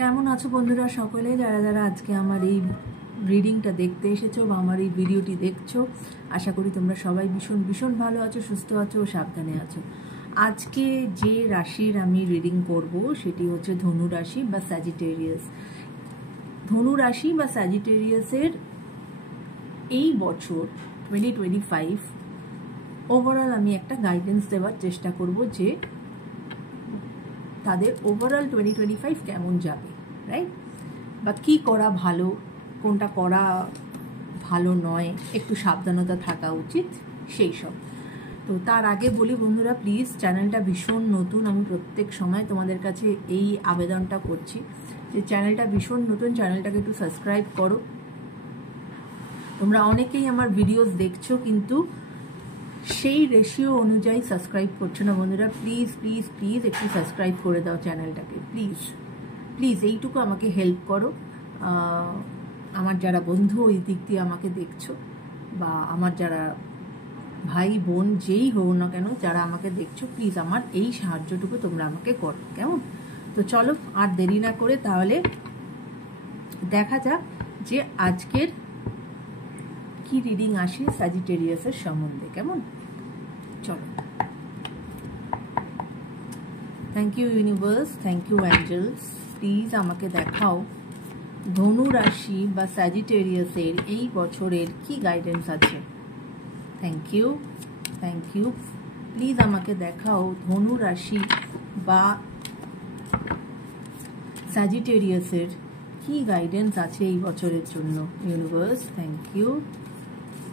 কেমন আছো বন্ধুরা সকলে, যারা যারা আজকে আমার এই রিডিংটা দেখতে এসেছো বা আমার এই ভিডিওটি দেখছো, আশা করি তোমরা সবাই ভীষণ ভীষণ ভালো আছো, সুস্থ আছো ও সাবধানে আছো। আজকে যে রাশির আমি রিডিং করব সেটি হচ্ছে ধনু রাশি বা স্যাজিটেরিয়াস। ধনু রাশি বা স্যাজিটেরিয়াসের এই বছর 2025 ওভারঅল আমি একটা গাইডেন্স দেওয়ার চেষ্টা করব যে তাদের ওভারঅল 2025 কেমন যাবে, রাইট? বা কী করা ভালো, কোনটা করা ভালো নয়, একটু সাবধানতা থাকা উচিত, সেই সব। তো তার আগে বলি বন্ধুরা, প্লিজ চ্যানেলটা ভীষণ নতুন, আমি প্রত্যেক সময় তোমাদের কাছে এই আবেদনটা করছি যে চ্যানেলটা ভীষণ নতুন, চ্যানেলটাকে একটু সাবস্ক্রাইব করো। তোমরা অনেকেই আমার ভিডিওস দেখছো কিন্তু সেই রেশিও অনুযায়ী সাবস্ক্রাইব করছো না বন্ধুরা। প্লিজ প্লিজ প্লিজ একটু সাবস্ক্রাইব করে দাও চ্যানেলটাকে, প্লিজ প্লিজ, এইটুকু আমাকে হেল্প করো। আমার যারা বন্ধু ওই দিক দিয়ে আমাকে দেখছো, বা আমার যারা ভাই বোন যেই হোক না কেন যারা আমাকে দেখছো, প্লিজ আমার এই সাহায্যটুকু তোমরা আমাকে করো, কেমন? তো চলো আর দেরি না করে তাহলে দেখা যাক যে আজকের কি রিডিং আসে স্যাজিটেরিয়াসের সম্বন্ধে, কেমন? চলো। Thank you universe, thank you angels, please আমাকে দেখাও ধনু রাশি বা স্যাজিটেরিয়াসের এই বছরের কি গাইডেন্স আছে। Thank you, thank you. Please আমাকে দেখাও ধনু রাশি বা স্যাজিটেরিয়াসের কি গাইডেন্স আছে এই বছরের জন্য universe. Thank you,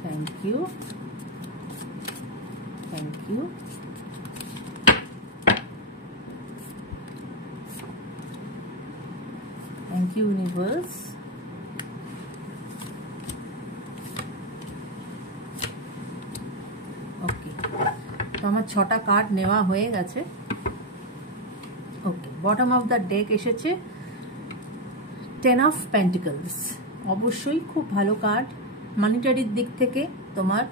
thank you, thank you. Thank you universe. Okay, তো আমার 6টা কার্ড নেওয়া হয়ে গেছে। Okay, bottom of the deck এসেছে 10 অফ পেন্টিকলস। অবশ্যই খুব ভালো কার্ড। মনিটারির দিক থেকে তোমার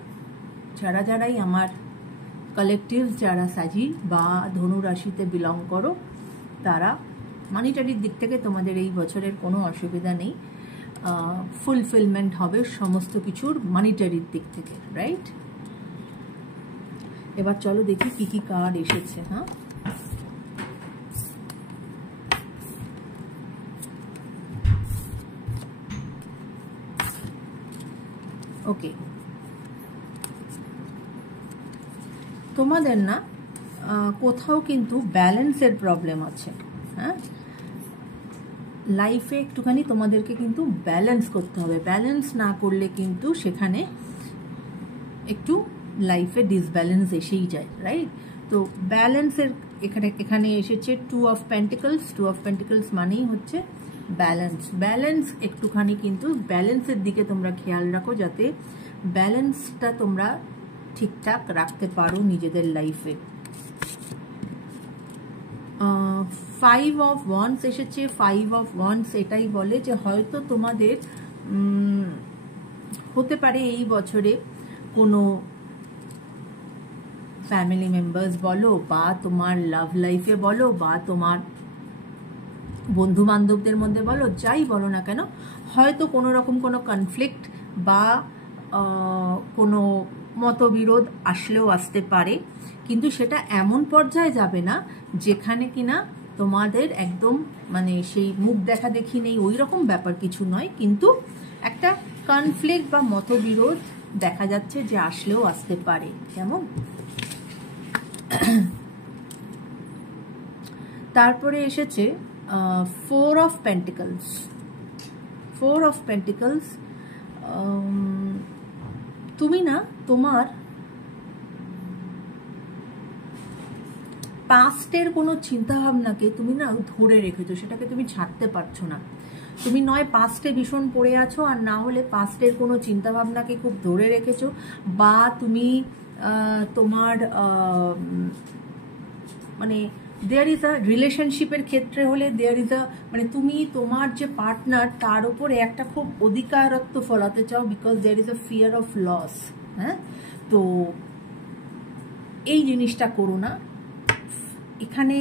যারাই আমার কালেকটিভ, যারা সাজি বা ধনু রাশিতে বিলং করো, তারা মনিটারির দিক থেকে তোমাদের এই বছরের কোনো অসুবিধা নেই, ফুলফিলমেন্ট হবে সমস্ত কিছুর মনিটারির দিক থেকে, রাইট? এবার চলো দেখি কি কি কার্ড এসেছে। হ্যাঁ, ওকে, তোমাদের না কোথাও কিন্তু ব্যালেন্সের প্রবলেম আছে। হ্যাঁ, লাইফে একটুখানি তোমাদেরকে কিন্তু ব্যালেন্স করতে হবে। ব্যালেন্স না করলে কিন্তু সেখানে একটু লাইফে ডিসব্যালেন্স এসেই যায়, রাইট? তো ব্যালেন্সের এখানে এসেছে 2 অফ পেন্টিকলস। 2 অফ পেন্টিকলস মানেই হচ্ছে ব্যালেন্স। ব্যালেন্স একটুখানি কিন্তু ব্যালেন্সের দিকে তোমরা খেয়াল রাখো, যাতে ব্যালেন্সটা তোমরা ঠিকঠাক রাখতে পারো নিজেদের লাইফে। 5 অফ ওয়ান্স এসেছে। 5 অফ ওয়ান্স এটাই বলে যে হয়তো তোমাদের হতে পারে এই বছরে কোনো ফ্যামিলি মেম্বার্স বলো, বা তোমার লাভ লাইফে বলো, বা তোমার বন্ধু বান্ধবদের মধ্যে বলো, যাই বলো না কেন, হয়তো কোনো রকম কোনো কনফ্লিক্ট বা কোনো মতবিরোধ আসলেও আসতে পারে, কিন্তু সেটা এমন পর্যায়ে যাবে না যেখানে কিনা তোমাদের একদম মানে সেই মুখ দেখা দেখি নেই, ওই রকম ব্যাপার কিছু নয়, কিন্তু একটা কনফ্লিক্ট বা মতবিরোধ দেখা যাচ্ছে যে আসলেও আসতে পারে, কেমন? তারপরে এসেছে 4 অফ পেন্টিকলস। 4 অফ পেন্টিকলস, তুমি না তোমার পাস্টের কোনো চিন্তাভাবনাকে তুমি না ধরে রেখেছো, সেটাকে তুমি ছাড়তে পারছো না। তুমি নয় পাস্টে ভীষণ পড়ে আছো, আর না হলে পাস্টের কোনো চিন্তাভাবনাকে খুব ধরে রেখেছো, বা তুমি তোমার মানে দেয়ার ইজ আ রিলেশনশিপের ক্ষেত্রে হলে দেয়ার ইজ আ মানে তুমি তোমার যে পার্টনার তার উপরে একটা খুব অধিকারত্ব ফলাতে চাও, because there is a fear of loss. হ্যাঁ, তো এই জিনিসটা করো না। এখানে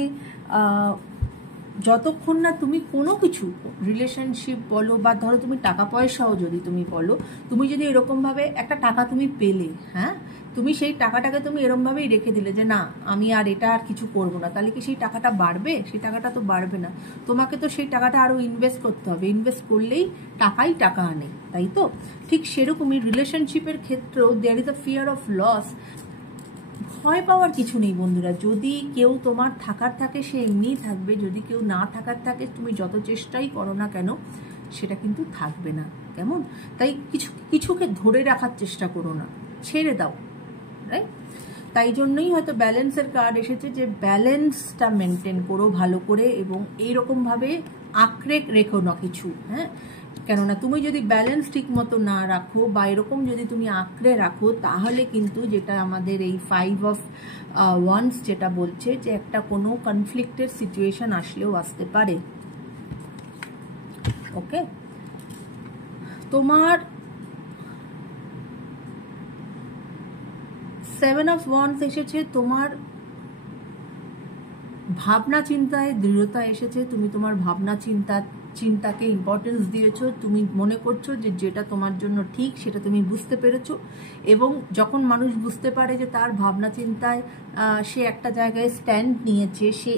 যতক্ষণ না তুমি কোনো কিছু রিলেশনশিপ বলো বা ধরো তুমি টাকা পয়সাও যদি তুমি বলো, তুমি যদি এরকমভাবে একটা টাকা তুমি পেলে, হ্যাঁ, তুমি সেই টাকাটাকে তুমি এরকমভাবেই রেখে দিলে যে না আমি আর এটা আর কিছু করবো না, তাহলে কি সেই টাকাটা বাড়বে? সেই টাকাটা তো বাড়বে না। তোমাকে তো সেই টাকাটা আরও ইনভেস্ট করতে হবে, ইনভেস্ট করলেই টাকাই টাকা আনে, তাই তো? ঠিক সেরকমই রিলেশনশিপের ক্ষেত্রেও there is a fear of loss. ভয় পাওয়ার কিছু নেই বন্ধুরা, যদি কেউ তোমার থাকার থাকে সে এমনিই থাকবে, যদি কেউ না থাকার থাকে তুমি যত চেষ্টাই করো না কেন সেটা কিন্তু থাকবে না, কেমন? তাই কিছুকে ধরে রাখার চেষ্টা করো না, ছেড়ে দাও, রাইট? তাই জন্যই হয়তো ব্যালেন্সের কার্ড এসেছে, যে ব্যালেন্সটা মেনটেন করো ভালো করে এবং এইরকমভাবে আঁকড়ে রেখো না কিছু, হ্যাঁ। কেননা তুমি যদি ব্যালেন্স ঠিক মতো না রাখো বা এরকম যদি তুমি আঁকড়ে রাখো, তাহলে কিন্তু যেটা আমাদের এই 5 অফ ওয়ান্স যেটা বলছে যে একটা কোনো কনফ্লিক্টের সিচুয়েশন আসলেও আসতে পারে। ওকে, তোমার 7 অফ ওয়ান্স এসেছে, তোমার ভাবনা চিন্তায় দৃঢ়তা এসেছে, তুমি তোমার ভাবনা চিন্তাকে ইম্পর্টেন্স দিয়েছো, তুমি মনে করছো যে যেটা তোমার জন্য ঠিক সেটা তুমি বুঝতে পেরেছো। এবং যখন মানুষ বুঝতে পারে যে তার ভাবনা চিন্তায় সে একটা জায়গায় স্ট্যান্ড নিয়েছে, সে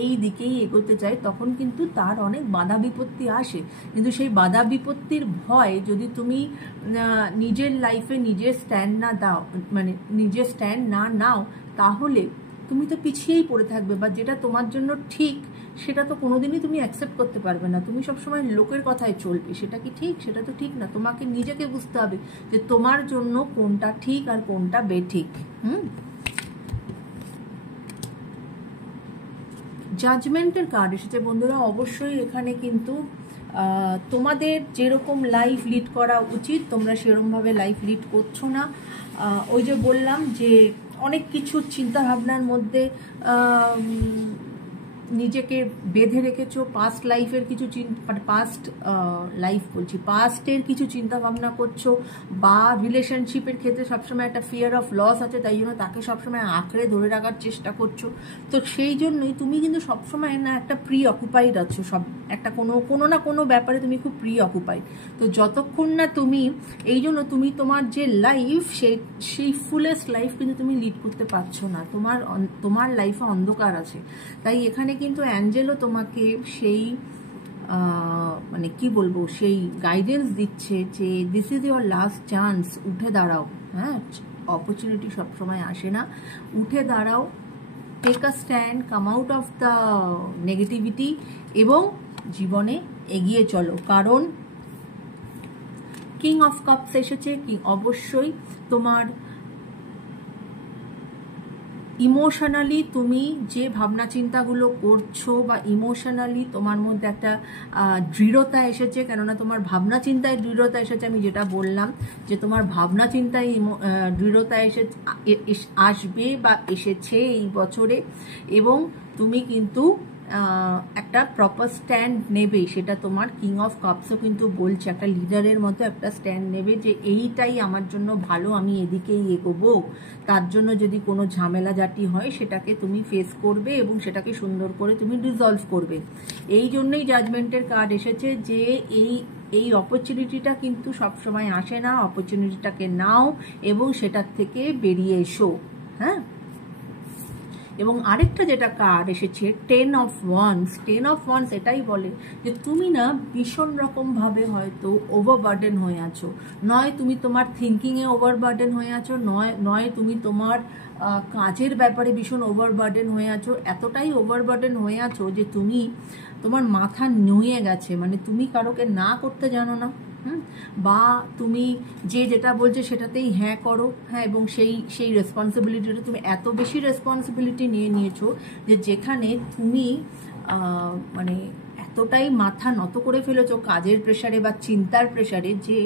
এই দিকেই এগোতে চায়, তখন কিন্তু তার অনেক বাধা বিপত্তি আসে। কিন্তু সেই বাধা বিপত্তির ভয় যদি তুমি নিজের লাইফে নিজের স্ট্যান্ড না দাও, মানে নিজের স্ট্যান্ড না নাও, তাহলে তুমি তো পিছিয়েই পড়ে থাকবে, বা যেটা তোমার জন্য ঠিক সেটা তো কোনোদিনই তুমি অ্যাকসেপ্ট করতে পারবে না। তুমি সবসময় লোকের কথায় চলবে, সেটা কি ঠিক? সেটা তো ঠিক না। তোমাকে নিজেকে বুঝতে হবে যে তোমার জন্য কোনটা ঠিক আর কোনটা বেঠিক। জাজমেন্টের কার্ড এসেছে বন্ধুরা। অবশ্যই এখানে কিন্তু তোমাদের যেরকম লাইফ লিড করা উচিত তোমরা সেরকমভাবে লাইফ লিড করছো না। ওই যে বললাম যে অনেক কিছু চিন্তা ভাবনার মধ্যে নিজেকে বেঁধে রেখেছো, পাস্ট লাইফের কিছু মানে পাস্ট লাইফ বলছি, পাস্টের কিছু চিন্তা ভাবনা করছো, বা রিলেশনশিপের ক্ষেত্রে সবসময় একটা ফিয়ার অফ লস আছে, তাই জন্য তাকে সবসময় আঁকড়ে ধরে রাখার চেষ্টা করছো। তো সেই জন্যই তুমি কিন্তু সবসময় না একটা প্রি অকুপাইড আছো, সব একটা কোনো না কোনো ব্যাপারে তুমি খুব প্রি অকুপাইড। তো যতক্ষণ না তুমি এই জন্য তুমি তোমার যে লাইফ সেই ফুলেস্ট লাইফ কিন্তু তুমি লিড করতে পারছো না, তোমার লাইফে অন্ধকার আছে। তাই এখানে কিন্তু অ্যাঞ্জেলও তোমাকে সেই মানে কি বলবো, সেই গাইডেন্স দিচ্ছে যে this is your last chance, উঠে দাঁড়াও। হ্যাঁ, অপরচুনিটি সবসময় আসে না, উঠে দাঁড়াও, take a stand, come out of the negativity এবং জীবনে এগিয়ে চলো। কারণ কিং অফ কাপস এসেছে, কি অবশ্যই তোমার ইমোশনালি তুমি যে ভাবনা চিন্তাগুলো করছো বা ইমোশনালি তোমার মধ্যে একটা দৃঢ়তা এসেছে, কেননা তোমার ভাবনা চিন্তায় দৃঢ়তা এসেছে। আমি যেটা বললাম যে তোমার ভাবনা চিন্তায় দৃঢ়তা আসবে বা এসেছে এই বছরে, এবং তুমি কিন্তু একটা প্রপার স্ট্যান্ড নেবে। সেটা তোমার কিং অফ কাপসও কিন্তু বলছে, একটা লিডারের মতো একটা স্ট্যান্ড নেবে যে এইটাই আমার জন্য ভালো, আমি এদিকেই এগোবো। তার জন্য যদি কোনো ঝামেলা জাতি হয় সেটাকে তুমি ফেস করবে এবং সেটাকে সুন্দর করে তুমি রিজলভ করবে। এই জন্যই জাজমেন্টের কার্ড এসেছে যে এই অপরচুনিটিটা কিন্তু সবসময় আসে না, অপরচুনিটিটাকে নাও এবং সেটার থেকে বেরিয়ে এসো। হ্যাঁ, এবং আরেকটা যেটা কার্ড এসেছে 10 অফ ওয়ান্স। 10 অফ ওয়ান্স এটাই বলে যে তুমি না ভীষণ রকমভাবে হয়তো ওভারবার্ডেন হয়ে আছো, নয় তুমি তোমার থিঙ্কিংয়ে ওভারবার্ডেন হয়ে আছো, নয় তুমি তোমার কাজের ব্যাপারে ভীষণ ওভারবার্ডেন হয়ে আছো। এতটাই ওভারবার্ডেন হয়ে আছো যে তোমার মাথা নুয়ে গেছে, মানে তুমি কারোকে না করতে জানো না, বা তুমি যেটা বলছে সেটাতেই হ্যাঁ করো। হ্যাঁ, এবং সেই রেসপন্সিবিলিটিটা তুমি এত বেশি রেসপন্সিবিলিটি নিয়ে নিয়েছো যে যেখানে তুমি মানে এতটাই মাথা নত করে ফেলেছো কাজের প্রেশারে বা চিন্তার প্রেশারে যে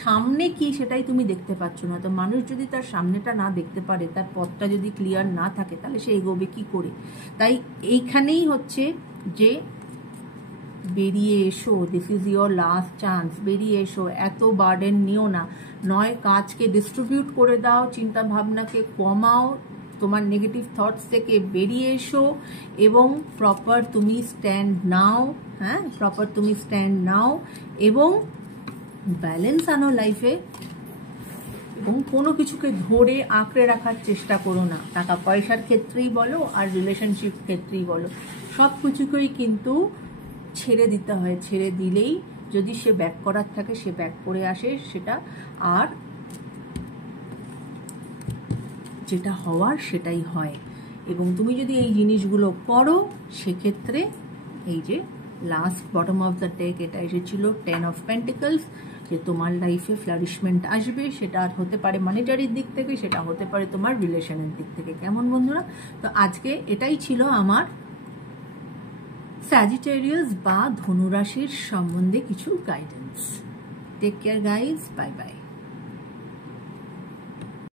সামনে কি সেটাই তুমি দেখতে পাচ্ছ না। তো মানুষ যদি তার সামনেটা না দেখতে পারে, তার পথটা যদি ক্লিয়ার না থাকে, তাহলে সে এগোবে কি করে? তাই এইখানেই হচ্ছে যে বেরিয়ে এসো, this is your last chance, বেরিয়ে এসো, এত বার্ডেন নিও না, নয় কাজকে ডিস্ট্রিবিউট করে দাও, চিন্তা ভাবনাকে কমাও, তোমার নেগেটিভ থটস থেকে বেরিয়ে এসো এবং প্রপার তুমি স্ট্যান্ড নাও। হ্যাঁ, প্রপার তুমি স্ট্যান্ড নাও এবং ব্যালেন্স আনো লাইফে, এবং কোনো কিছুকে ধরে আঁকড়ে রাখার চেষ্টা করো না। টাকা পয়সার ক্ষেত্রেই বলো আর রিলেশনশিপ ক্ষেত্রেই বলো, সব কিছুকেই কিন্তু ছেড়ে দিতে হয়। ছেড়ে দিলেই যদি সে ব্যাক করার থাকে সে ব্যাক করে আসে সেটা, আর যেটা হওয়ার সেটাই হয়। এবং তুমি যদি এই জিনিসগুলো করো সেক্ষেত্রে এই যে last bottom of the day এটা এসেছিল 10 অফ পেন্টিকলস, যে তোমার লাইফে ফ্লারিশমেন্ট আসবে। সেটা হতে পারে মানিটারির দিক থেকে, সেটা হতে পারে তোমার রিলেশনের দিক থেকে। কেমন বন্ধুরা? তো আজকে এটাই ছিল আমার স্যাজিটেরিয়াস বা ধনুরাশির সম্বন্ধে কিছু guidance. Take care guys, bye by.